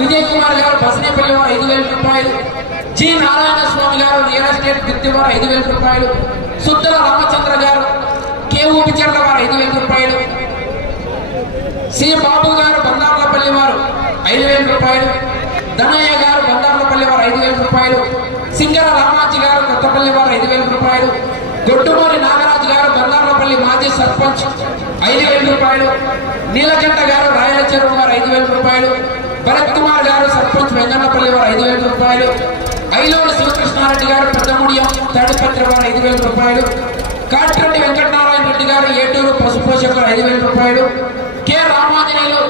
విజయ్ కుమార్ గారు బసనేపల్లి ఐదు వేల రూపాయలు. జి నారాయణ స్వామి గారు రియల్ ఎస్టేట్ బిత్తివారు ఐదు వేల రూపాయలు. సుద్దల రామచంద్ర గారు కె ఊపిచర్ల వారు ఐదు వేల రూపాయలు. సి బాబు గారు బందార్లపల్లి వారు ఐదు వేల రూపాయలు. ధనయ్య గారు బందార్లపల్లి వారు ఐదు వేల రూపాయలు. సింగర రామాజీ గారు కొత్తపల్లి వారు ఐదు వేల రూపాయలు. గొడ్డుమూరి నాగరాజు గారు బందార్లపల్లి మాజీ సర్పంచ్ ఐదు వేల రూపాయలు. నీలకంఠ గారు రాయల చెరువు గారు ఐదు వేల రూపాయలు. భరత్ కుమార్ గారు సర్పంచ్ వెంగన్నపల్లి వారు ఐదు వేల రూపాయలు. ఐలోడు శివకృష్ణారెడ్డి గారు పెద్దముడియం తాడిపత్రి వారు ఐదు వేల రూపాయలు. కాటిరెడ్డి వెంకటనారాయణ రెడ్డి గారు ఏటూరు పశుపోషకులు ఐదు వేల రూపాయలు. K Ramanjaneyulu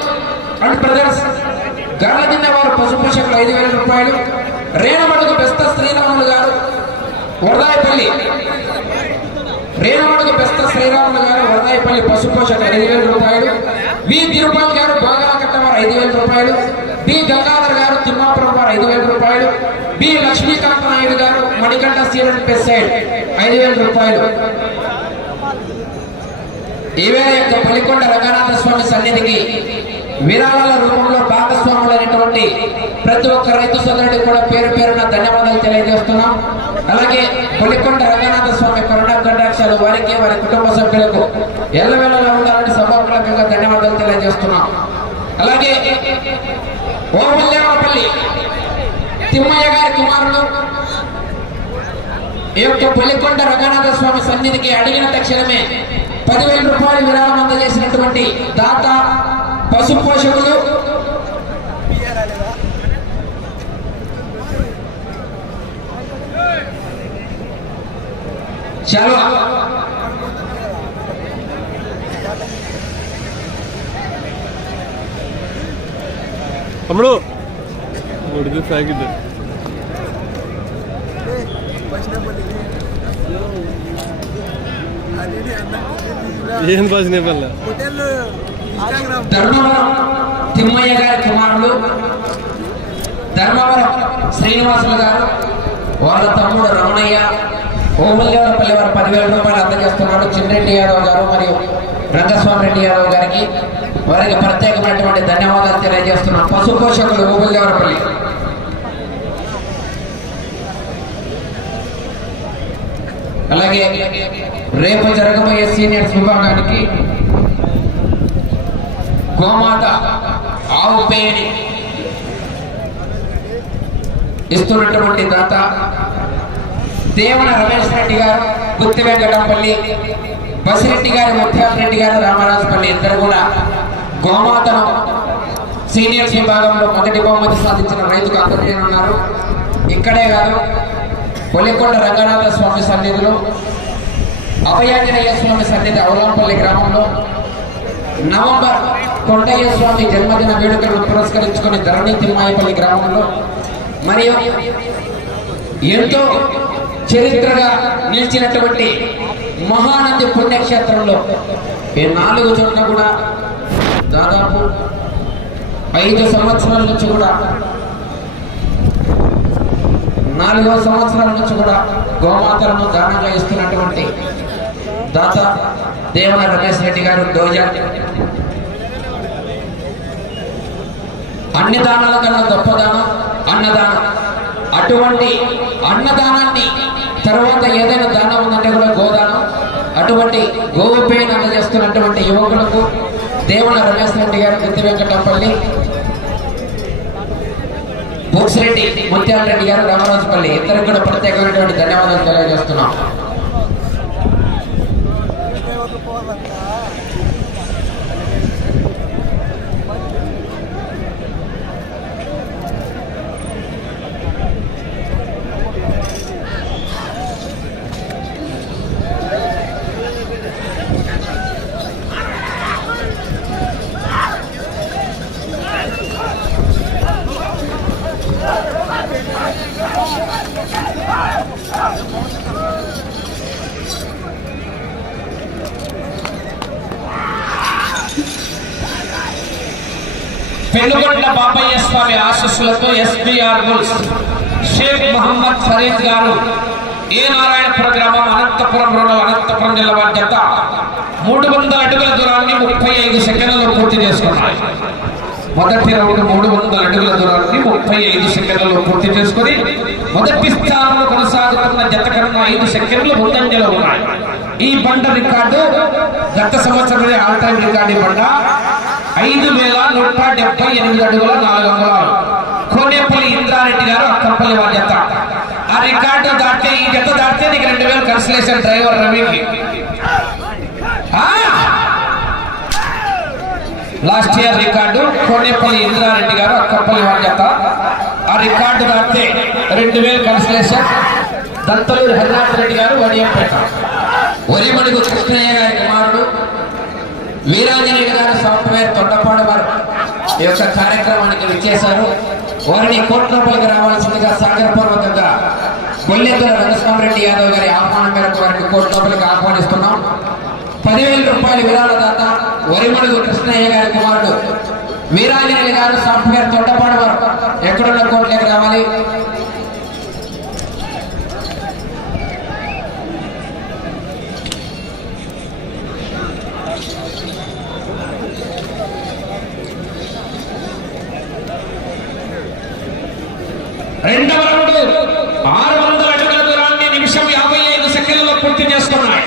and brothers Garladinne వారు పశుపోషకులు ఐదు వేల రూపాయలు. రేణమడుగు బెస్త శ్రీరాములు గారు వరదాయపల్లి. రేణమడుగు బెస్త శ్రీరాములు గారు వరదాయపల్లి పశుపోషకులు ఐదు వేల రూపాయలు. వి. తిరుపతి గారు బాగా వారు ఐదు వేల రూపాయలు. బి గంగాధర్ గారు తిమ్మాపురం వారు ఐదు వేల రూపాయలు. బి లక్ష్మీకాంత నాయుడు గారు మణికంఠ సీరన్ పెసైడ్ ఐదు వేల రూపాయలు. ఇవే యొక్క పల్లికొండ రంగనాథ స్వామి సన్నిధికి విరాళాల రూపంలో భాగస్వాములైనటువంటి ప్రతి ఒక్క రైతు సోదరుడికి కూడా పేరు పేరున ధన్యవాదాలు తెలియజేస్తున్నాం. అలాగే పల్లికొండ రంగనాథ స్వామి కరుణ కటాక్షాలు వారికి వారి కుటుంబ సభ్యులకు ఎల్లవేళలా ఉండాలని సభాముఖంగా ధన్యవాదాలు తెలియజేస్తున్నాం. అలాగే ఓమల్లేమపల్లి తిమ్మయ్య గారి కుమారుడు. ఈ యొక్క పులికొండ రంగనాథ స్వామి సన్నిధికి అడిగిన తక్షణమే పదివేల రూపాయలు విరాళం అందజేసినటువంటి దాత పశు పోషకులు. చాలా. తమ్ముడు. ప్యాకెట్ ఏం భజన ధర్మవరం తిమ్మయ్య గారి కుమారుడు ధర్మవరం శ్రీనివాసులు గారు. వాళ్ళ తమ్ముడు రమణయ్య. ఓమల్లేవరపల్లి వారు పదివేల రూపాయలు అందజేస్తున్నాడు చిన్నరెడ్డి యాదవ్ గారు మరియు రంగస్వామి రెడ్డి యాదవ్ గారికి వారికి ప్రత్యేకమైనటువంటి ధన్యవాదాలు తెలియజేస్తున్నాం. పశు పోషకులు అలాగే రేపు జరగబోయే సీనియర్స్ విభాగానికి గోమాత ఆవు పేని ఇస్తున్నటువంటి దాత దేవన రమేష్ రెడ్డి గారు గుత్తి వెంకటంపల్లి బసిరెడ్డి గారు ముత్యాల రెడ్డి గారు రామరాజుపల్లి ఇద్దరు కూడా గోమాతను సీనియర్స్ విభాగంలో మొదటి బహుమతి సాధించిన రైతుకు ఉన్నారు. ఇక్కడే కాదు పొలికొండ రంగనాథ స్వామి సన్నిధిలో అభయాంజనేయ స్వామి సన్నిధి అవులంపల్లి గ్రామంలో నవంబర్ కొండయ్య స్వామి జన్మదిన వేడుకలను పురస్కరించుకుని ధరణి తిమ్మాయపల్లి గ్రామంలో మరియు ఎంతో చరిత్రగా నిలిచినటువంటి మహానంది పుణ్యక్షేత్రంలో. ఈ నాలుగు చోట్ల కూడా దాదాపు ఐదు సంవత్సరాల నుంచి కూడా నాలుగో సంవత్సరాల నుంచి కూడా గోమాతలను దానంగా ఇస్తున్నటువంటి దాత దేవన రమేష్ రెడ్డి గారు దోజా. అన్ని దానాల కన్నా గొప్ప దానం అన్నదానం. అటువంటి అన్నదానాన్ని తర్వాత ఏదైనా దానం ఉందంటే కూడా గోదానం. అటువంటి గోవు పేన అందజేస్తున్నటువంటి యువకులకు దేవుల రమేష్ రెడ్డి గారు గుత్తి వెంకటంపల్లి బుక్స్రెడ్డి ముత్యాల రెడ్డి గారు రామరాజుపల్లి ఇద్దరికి కూడా ప్రత్యేకమైనటువంటి ధన్యవాదాలు తెలియజేస్తున్నాం. పెనుగొండ బాబయ్య స్వామి ఆశస్సులతో ఎస్బీఆర్ బుల్స్ షేక్ మహమ్మద్ ఫరీద్ గారు ఏ నారాయణపుర గ్రామం అనంతపురం రోడ్డు అనంతపురం జిల్లా బాధ్యత మూడు వందల అడుగుల దూరాన్ని ముప్పై ఐదు సెకండ్లలో పూర్తి చేసుకున్నాయి. మొదటి రౌండ్ మూడు వందల అడుగుల దూరాన్ని ముప్పై ఐదు సెకండ్లలో పూర్తి చేసుకుని మొదటి స్థానంలో కొనసాగుతున్న జత కన్నా ఐదు సెకండ్లు ముందంజలో ఉన్నాయి. ఈ పంట రికార్డు గత సంవత్సరం ఆల్ టైం రికార్డు ఈ ఐదు వేల నూట డెబ్బై ఎనిమిది అడుగుల నాలుగు అంగుళాలు కోనేపల్లి ఇంద్రారెడ్డి గారు అక్కపల్లి వారి జత ఆ రికార్డు దాటితే ఈ జత దాటితే నీకు రెండు వేలు కన్సలేషన్ డ్రైవర్ రవికి last year record Konepalli Indrareddy గారు అక్కపల్లి వారి జత ఆ రికార్డు దాటితే రెండు వేలు కన్సలేషన్ దంతలూరు హరినాథ్ రెడ్డి గారు వడియంపేట. వరిమడుగు కృష్ణయ్య గారి కుమారుడు వీరాంజనేయుడు గారు సాఫ్ట్వేర్ ఈ యొక్క కార్యక్రమానికి విచ్చేశారు. వారిని కోట్లపల్లికి రావాల్సిందిగా సాగరపూర్వకంగా గొల్లెద్దల రంగస్వామిరెడ్డి యాదవ్ గారి ఆహ్వానం మేరకు వారిని రూపాయలకు ఆహ్వానిస్తున్నాం. పదివేల రూపాయల విరాళదాత వరిమడుగు కృష్ణయ్య గారి కుమారుడు వీరాంజనేయులు గారు సాఫ్ట్వేర్ తొట్టపాడు వారు. ఎక్కడున్న కోట్లకి రావాలి రెండవ రౌండ్ ఆరు వందల అడుగుల దూరాన్ని నిమిషం యాభై ఐదు సెకండ్లలో పూర్తి చేసుకున్నాయి.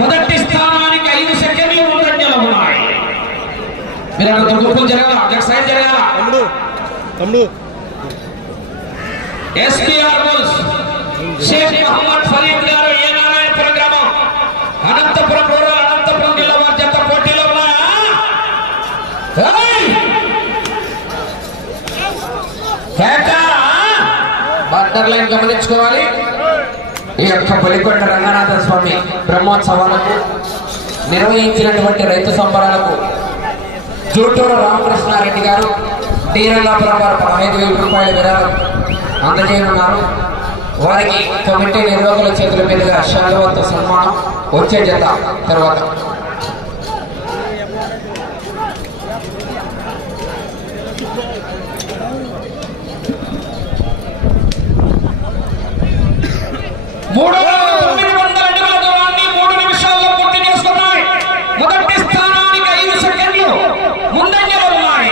మొదటి స్థానానికి ఐదు సెకండ్లు ముందంజలో ఉన్నాయి. మీరు అక్కడ దుర్గుప్పులు జరగాల? అక్కడ సైడ్ జరగాల? తమ్ముడు తమ్ముడు. ఎస్పీఆర్ బుల్స్ షేక్ మహమ్మద్ ఫరీద్ గారు ఏ నారాయణపురం గ్రామం? అనంతపురం రూరల్ అనంతపురం జిల్లా వారి జత పోటీలో ఉన్నాయా? అండర్ లైన్ గమనించుకోవాలి. ఈ యొక్క బలికొండ రంగనాథ స్వామి బ్రహ్మోత్సవాలకు నిర్వహించినటువంటి రైతు సంబరాలకు జూటూరు రామకృష్ణారెడ్డి గారు డీరల్లాపురం వారు పదహైదు వేల రూపాయల విరాళం అందజేయనున్నారు. వారికి కమిటీ నిర్వాహకుల చేతుల మీదుగా శాలువతో సన్మానం వచ్చే జత తర్వాత మూడు తొమ్మిది వందల అడుగుల దూరాన్ని మూడు నిమిషాల్లో పూర్తి చేసుకున్నాయి మొదటి స్థానానికి ఐదు సెకండ్లు ముందంజలో ఉన్నాయి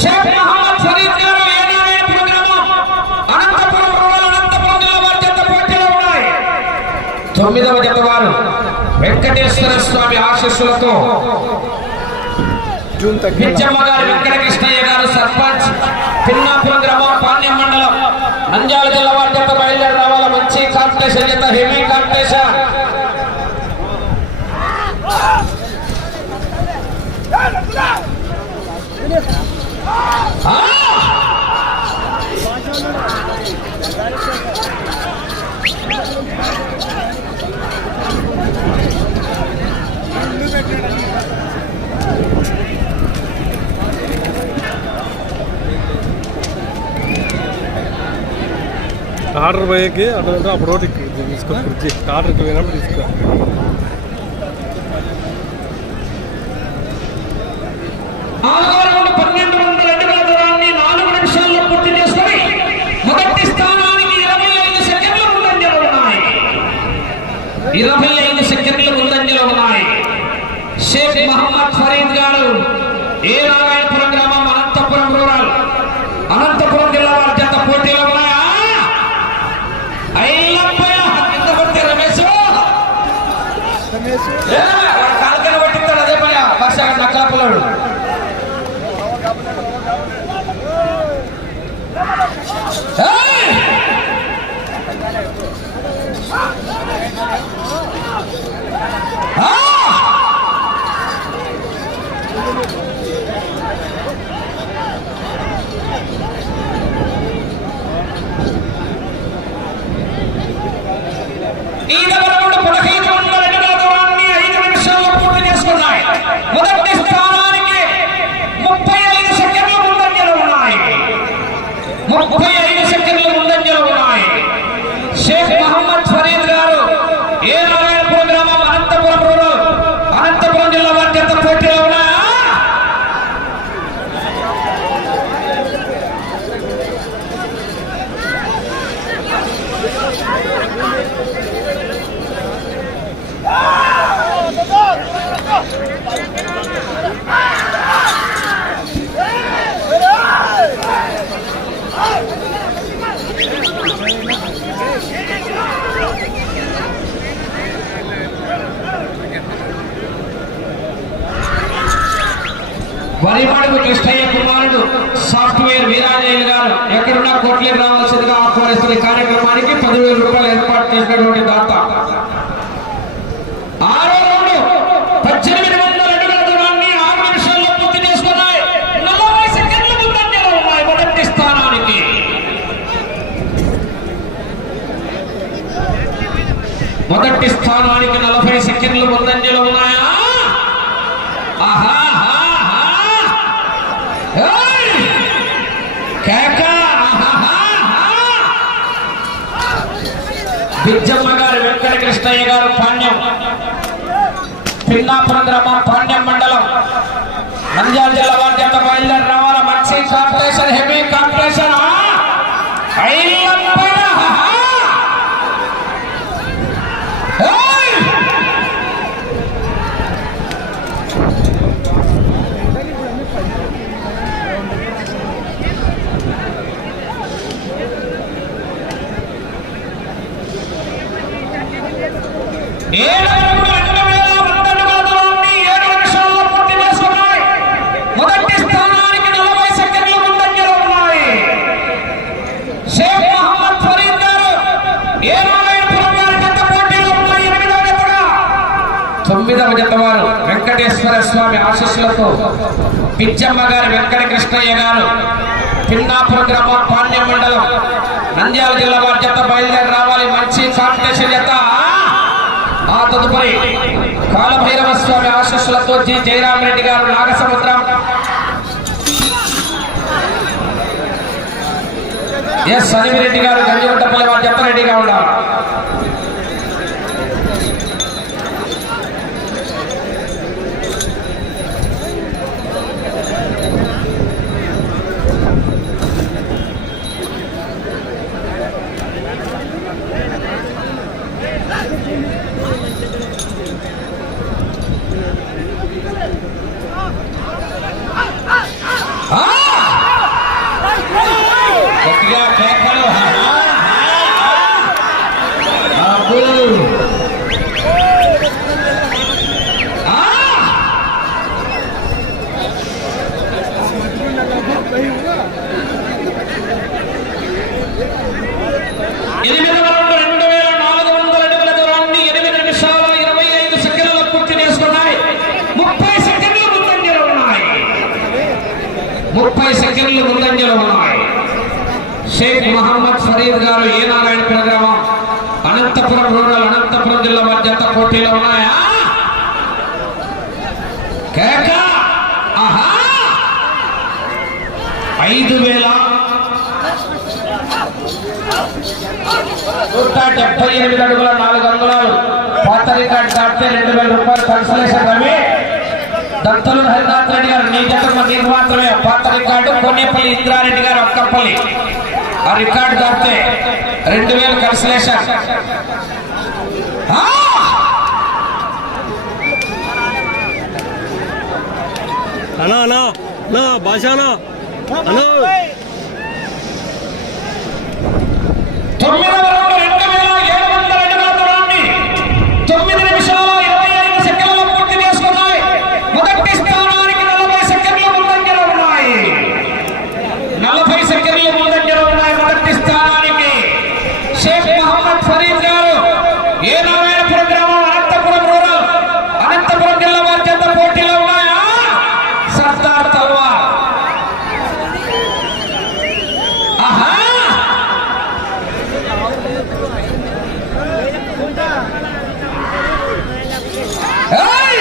షేక్ మహమ్మద్ ఫరీద్ గారు ఏనారాయణపురం గ్రామం అనంతపురం రూరల్ అనంతపురం జిల్లా వారి జత పోటీలో ఉన్నాయి తొమ్మిదవ జత వారు వెంకటేశ్వర స్వామి ఆశీస్సులతో తగ్గి పిచ్చమ్మ గారు సర్పంచ్ పిన్నాపురం గ్రామం పాణ్యం మండలం నంద్యాల జిల్లా వారి జత బయలుదేరి రావాల మంచి కాంపిటీషన్ జత హెవీ కాంపిటీషన్ ఆ! ఆర్డర్ పోయేకి అటు అప్పుడు ఒకటి తీసుకో ఫ్రిడ్జ్. ఆర్డర్కి పోయినప్పుడు తీసుకో. నాలుగు పూర్తి ఇరవై ఐదు సెకండ్లు ముందంజలో ఉన్నాయి. ఇరవై ఐదు ఉన్నాయి. షేక్ మహమ్మద్ ఫరీద్ గారు ఏ నారాయణ గ్రామం అనంతపురం రూరల్ అనంతపురం జిల్లా వారి జత పోటీలో ఉన్నాయా ఐలప్పయ్య కింద కొట్టే రమేష్ ఏ, వాడు కాలుకని పట్టిస్తాడు అదే పని వర్ష నక్కలపుల్లాడు ఏయ్! ఆ! ఈదవ రౌండ్ పదహైదు వందల అడుగుల దూరాన్ని ఐదు నిమిషాల్లో పూర్తి చేసుకున్నాయి మొదటి స్థానానికి ముప్పై ఐదు సెకండ్లు ముందంజలో ఉన్నాయి. ఉన్నాయి. షేక్ మహమ్మద్ ఫరీద్ గారు ఏ నారాయణపురం గ్రామం అనంతపురం రూరల్ అనంతపురం జిల్లా వారి జత పోటీలో ఉన్నాయా అరిమాడుగు కృష్ణయ్య కుమారుడు సాఫ్ట్వేర్ వీరాంజనేయులు గారు ఎక్కడున్నా కోట్లకి రావాల్సిందిగా ఆహ్వానిస్తున్న ఈ కార్యక్రమానికి పదివేల రూపాయలు ఏర్పాటు చేసినటువంటి దాత. ఆరో రౌండ్ పద్దెనిమిది వందల అడుగుల దూరాన్ని ఆరు నిమిషాల్లో పూర్తి చేసుకున్నాయి. నలభై సెకండ్ల ముందంజలో ఉన్నాయి మొదటి స్థానానికి. మొదటి స్థానానికి నలభై సెకండ్లు ముందంజలో ఉన్నాయా? ఆహా ఆహా, ఆహా. ఏయ్! కేక ఆహాహా, ఆహా. బిజ్జమ్మ గారు వెంకట కృష్ణయ్య గారు పాణ్యం పిన్నాపురం గ్రామం పాణ్యం మండలం. నంద్యాల జిల్లా వారి చేత బయలుదేరి రావాల? మంచి కార్పొరేషన్ హెవీ కాంపిటీషన్ ఆ! ఐలప్పన, ఆహా! ఏయ్! ఏడు అడుగులు రెండు వేల వంద అడుగుల దూరాన్ని ఏడు నిమిషాల్లో పూర్తి చేసుకున్నాయి. మొదటి స్థానానికి నలభై సెకండ్లు ముందంజలో ఉన్నాయి. షేక్ మహమ్మద్ ఫరీద్ గారు ఏ నారాయణపురం గారి జత పోటీలో ఉన్నాయి ఎనిమిదవ జతగా. తొమ్మిదవ జత వారు వెంకటేశ్వర ఆశీస్సులకు పిచ్చమ్మ గారి వెంకట కృష్ణయ్య గారు పిన్నాపురం గ్రామం పాండ్యం మండలం నంద్యాల జిల్లా వారి జత బయలుదేరి రావాలి. మంచి కాంపిటీషన్ జత ఆ తదుపరి కాలభైరవ స్వామి ఆశీస్సులతో జి. జయరామరెడ్డి గారు నాగసముద్రం. ఎస్. సనిమిరెడ్డి గారు గంజిగుంటపల్లి వారు జత రెడీగా ఉన్నారు Yeah. మహమ్మద్ ఫరీద్ గారు ఏ నారాయణపురం గ్రామం. అనంతపురం రూరల్ అనంతపురం జిల్లా మధ్యంత పోటీలో ఉన్నాయా? కేక? ఆహా! ఐదు వేల నూట డెబ్బై ఎనిమిది అడుగుల నాలుగు అంగుళాలు. పాత రికార్డ్ దాటితే రెండు వేల రూపాయలు కన్సలేషన్ రవి. దత్తలు హరినాథ్ రెడ్డి గారు నీ జగన్ నీకు మాత్రమే. పాత రికార్డు కోనేపల్లి ఇంద్రారెడ్డి గారు ఒక్కపల్లి ఆ రికార్డు దాటితే రెండు వేలు కన్సలేషన్. ఆ! అన్నా అన్నా నా భాషనా అన్నా. తొమ్మిదవ రౌండ్ రెండు వేల ఏడు వందల అడుగుల దూరాన్ని తొమ్మిది నిమిషాల ఇరవై ఐదు సెకండ్ల పూర్తి చేసుకున్నాయి మొదటి స్థానానికి నలభై సెకండ్ల ముందంజలో ఉన్నాయి నలభై సెకండ్ల ముందంజలో ఉన్నాయి మొదటి స్థానానికి షేక్ మహమ్మద్ ఫరీద్ గారు ఏ నారాయణపురం గ్రామం అనంతపురం రూరల్ అనంతపురం జిల్లా వారి చెంత పోటీలో ఉన్నాయా సర్దార్ తల్వార్ ఆహా ఏయ్!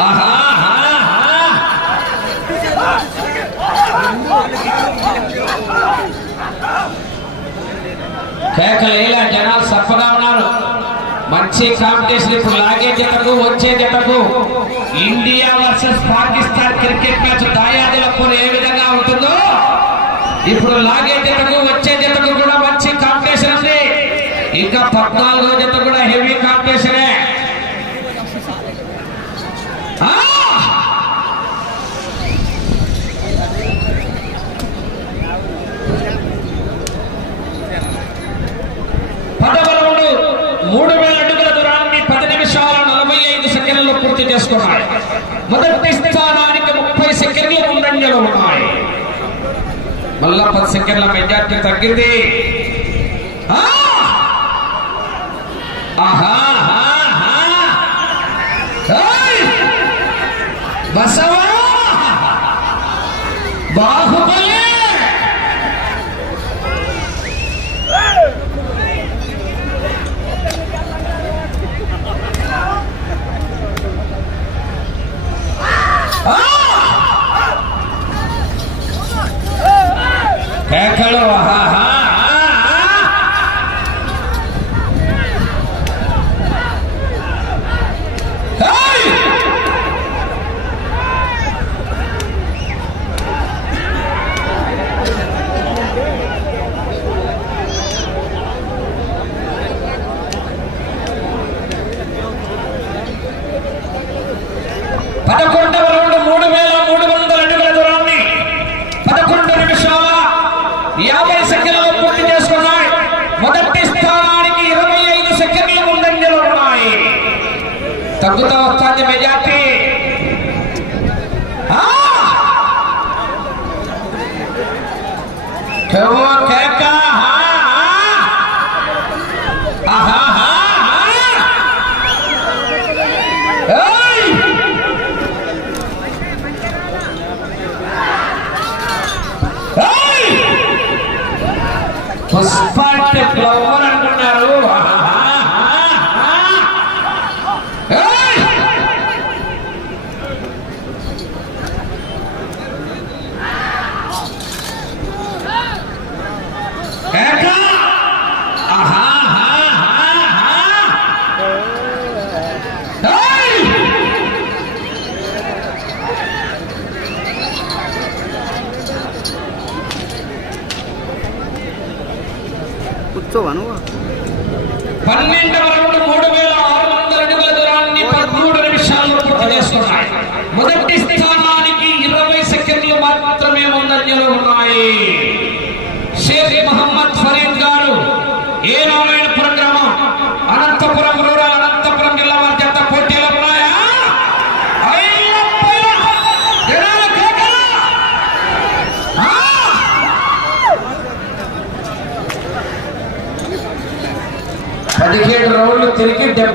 ఆహా, ఆహా, ఆహా. కేకలేలా జనాలు సప్పగా ఉన్నారు మంచి కాంపిటీషన్ ఇప్పుడు లాగే జతకు వచ్చే జతకు India versus Pakistan cricket match దాయాదులప్పుడు ఏ విధంగా ఉంటుందో ఇప్పుడు లాగే జతకు వచ్చే జతకు కూడా మంచి కాంపిటీషన్ ఉంది ఇంకా పద్నాలుగో జత కూడా హెవీ కాంపిటీషనే ఆ! పదవ రౌండ్ మూడు వేల అడుగుల దూరాన్ని పది నిమిషాల నలభై ఐదు సెకండ్లు పూర్తి చేసుకున్నాయి మొదటి స్థానానికి ముప్పై సెకండ్ల ముందంజలో ఉన్నాయి మళ్ళా పది సెకండ్ల మెజార్టీ తగ్గింది ఆహా. కేకలు ఆహా, ఆహా. యాభై సెకండ్లు పూర్తి చేసుకున్నాయి. మొదటి స్థానానికి ఇరవై ఐదు సెకండ్ల ముందంజలో ఉన్నాయి. తగ్గుతూ వస్తుంది మెజార్టీ ¿no?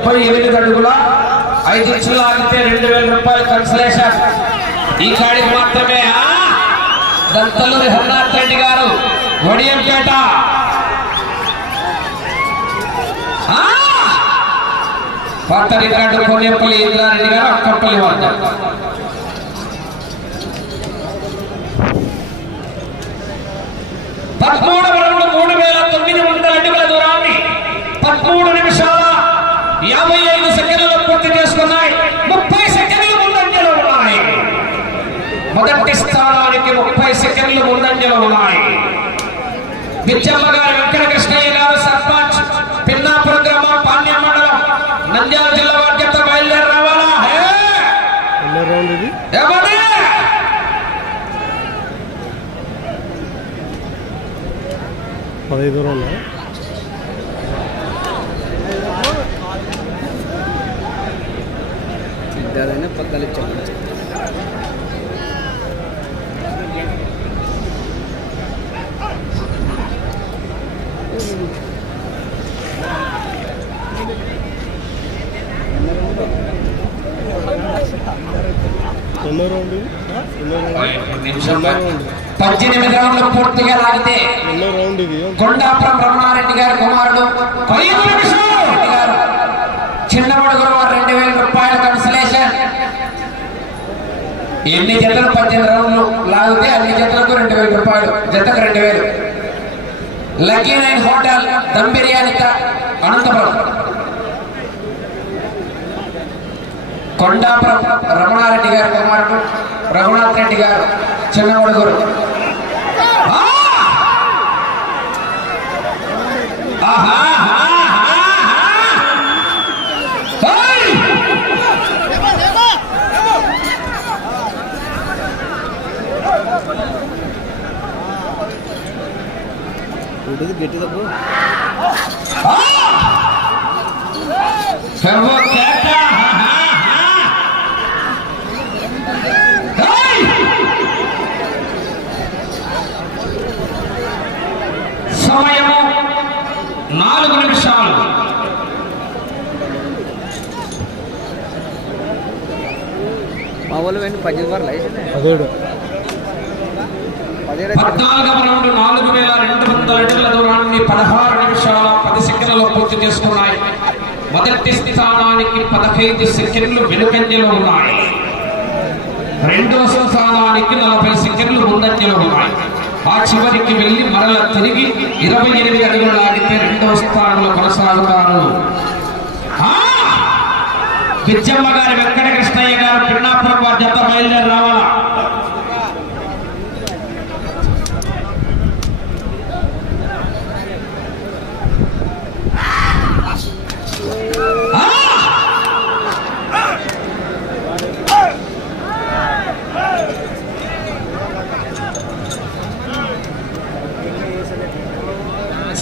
ముప్పై ఎనిమిది అడుగుల ఐదు ఇంచులు ఆగితే రెండు వేల రూపాయలు కన్సలేషన్ ఈ కాడికి మాత్రమే ఆ? దంతలూరి హరినాథ్ రెడ్డి గారు వడియంపేట ఆ! పాత రికార్డు కొనేపల్లి ఇంద్రారెడ్డి గారు అక్కపల్లి వార్త పదమూడవ రౌండ్ మూడు వేల తొమ్మిది వందల అడుగుల దూరాన్ని పదమూడు నిమిషాల యాభై ఐదు సెకండ్లలో పూర్తి చేసుకున్నాయి ముప్పై సెకండ్లు ముందంజలో ఉన్నాయి మొదటి స్థానానికి సెకండ్లు ముందంజలో ఉన్నాయి. బిచ్చమ్మ గారు వెంకట కృష్ణయ్య గారు సర్పంచ్ పిన్నాపురం గ్రామం పాణ్యం మండలం నంద్యాల జిల్లా బాధ్యత బయలుదేరి రావాలా? పదహైదు రౌండ్ సిద్ధార్థనే పక్కలు ఇచ్చాను ఎన్నో రౌండ్ ఇది ఎన్నో రౌండ్ నిమిషం పద్దెనిమిది రౌండ్లు పూర్తిగా లాగితే ఎన్నో రౌండ్ ఇది. కొండాపురం రమణారెడ్డి గారి కుమారుడు గారు. చిన్నమడుగురు వారు రెండు వేల రూపాయల కన్సలేషన్. ఎన్ని జతలు? పద్దెనిమిది రౌండ్లు లాగితే అన్ని జతలకు రెండు వేల రూపాయలు. జతకు రెండు వేలు. Lucky nine hotel dum biryani Anantapuram. Kondapuram Ramanareddy గారి కుమారుడు రఘునాథ్ రెడ్డి గారు చిన్నమడుగురు ఆ! ఆహా, ఆహా, ఆహా. ఏయ్! ఉంటుంది గట్టి తప్పు ఆ! సర్వ సమయం నాలుగు నిమిషాలు. మామూలు పద్నాలుగు నాలుగు వేల రెండు వందల అడుగుల దూరాన్ని పదహారు నిమిషాల పది సెకండ్లలో పూర్తి చేసుకున్నాయి. మొదటి స్థానానికి పదహైదు సెకండ్లు వెనుకంజలో ఉన్నాయి. రెండో స్థానానికి నలభై సెకండ్లు ముందంజలు ఉన్నాయి. ఆ చివరికి వెళ్ళి మరల తిరిగి ఇరవై ఎనిమిది అడుగులు లాగితే రెండవ స్థానంలో కొనసాగుతారు. విద్యమ్మ గారి వెంకట కృష్ణయ్య గారు పిన్నాపురం వారి జత బయలుదేరి రావాలా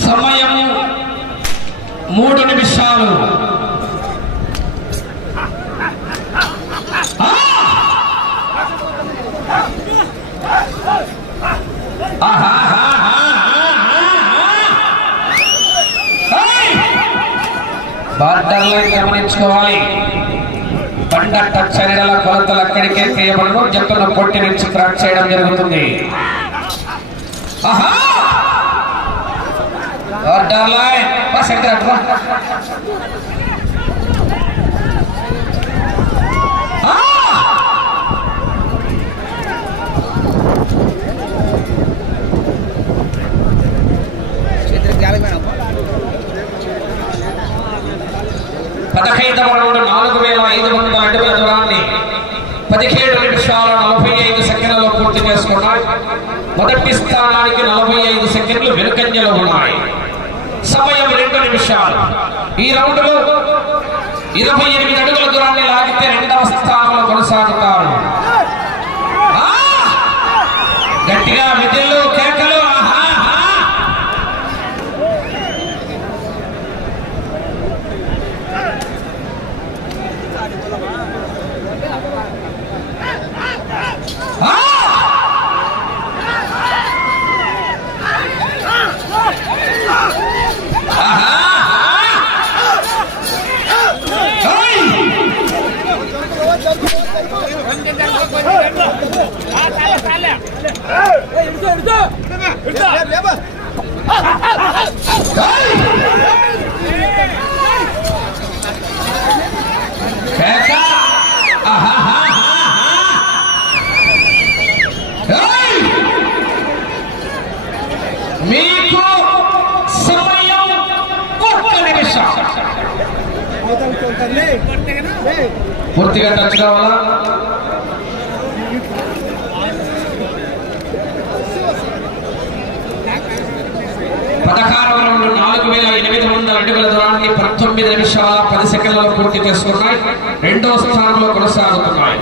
సమయము మూడు నిమిషాలు ఆ! ఆహాహాహాహాహా! బార్డర్లో గమనించుకోవాలి బండ టచ్ అయిన కొలతలు చేయబడను. జట్టును కొట్టి నుంచి క్రాక్ చేయడం జరుగుతుంది. ఆహా! లైన్ బా శంకర్ అటు రా. ఆ! చేతికి గ్యాలకి మేడం పదహైదవ రౌండ్ నాలుగు వేల ఐదు వందల అడుగుల దూరాన్ని పదిహేడు నిమిషాల నలభై ఐదు సెకండ్లలో పూర్తి చేసుకున్నాయి మొదటి స్థానానికి నలభై ఐదు సెకండ్లు వెనుకంజలో ఉన్నాయి. సమయం రెండు నిమిషాలు. ఈ రౌండ్లో ఇరవై ఎనిమిది అడుగుల దూరాన్ని లాగితే రెండవ స్థానంలో కొనసాగుతారు ఆ! గట్టిగా విధులు కేకలు ఆహా ఆహా. ఆ! కేక! ఆహాహాహాహా! ఏయ్! మీకు సమయం ఒక్క నిమిషం పూర్తిగా టచ్ కావాలా పదహారవ రౌండ్ నాలుగు వేల ఎనిమిది వందల అడుగుల దూరాన్ని పంతొమ్మిది నిమిషాల పది సెకండ్లలో పూర్తి చేసుకున్నాయి. రెండవ స్థానంలో కొనసాగుతున్నాయి.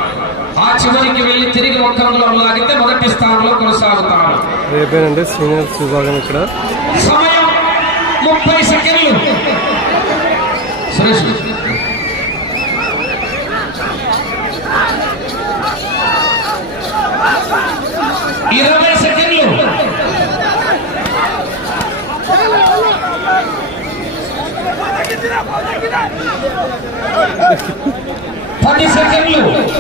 ఆ చివరికి వెళ్ళి తిరిగి ఒక్క అంగుళం లాగితే మొదటి స్థానంలో కొనసాగుతారు. రేపేనండి సీనియర్స్ విభాగం ఇక్కడ. సమయం ముప్పై సెకండ్లు. సురేష్. ఇరవై 30 seconds left.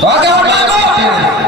Baga, baga!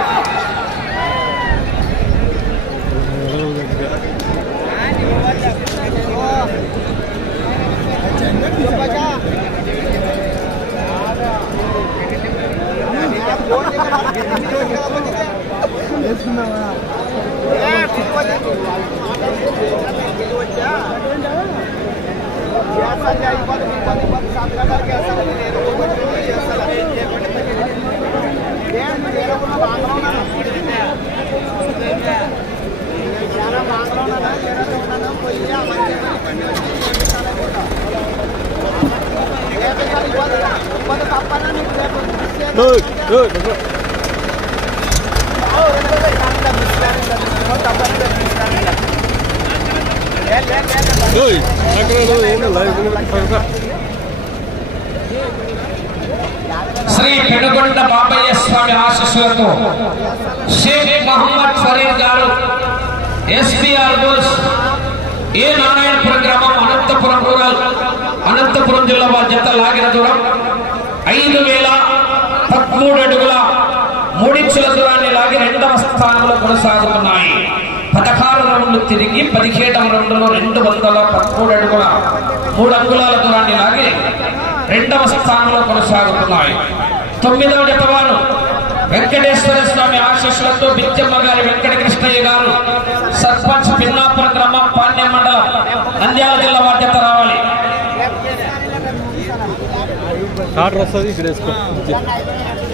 Shri Penugonda Babayya స్వామి ఆశీస్సులతో షేక్ మహమ్మద్ ఫరీద్ గారు ఎస్బీఆర్ బోస్ ఏ నారాయణపురం గ్రామం అనంతపురం రూరల్ అనంతపురం జిల్లా వారి జత లాగిన దూరం ఐదు వేల పదమూడు అడుగుల మూడించుల దూరాన్ని లాగి రెండవ స్థానంలో కొనసాగుతున్నాయి. పదహారు రౌండ్లు తిరిగి పదిహేడవ రౌండ్లో రెండు వందల పదమూడు అడుగుల మూడు అంగుళాల దూరాన్ని లాగి రెండవ స్థానంలో కొనసాగుతున్నాయి. తొమ్మిదవ జత వారు వెంకటేశ్వర స్వామి ఆశీస్సులతో బిచ్చమ్మ గారి వెంకట కృష్ణయ్య గారు సర్పంచ్ పిన్నాపుర గ్రామం పాండ్య మండలం నంద్యాల జిల్లా బాధ్యత రావాలి.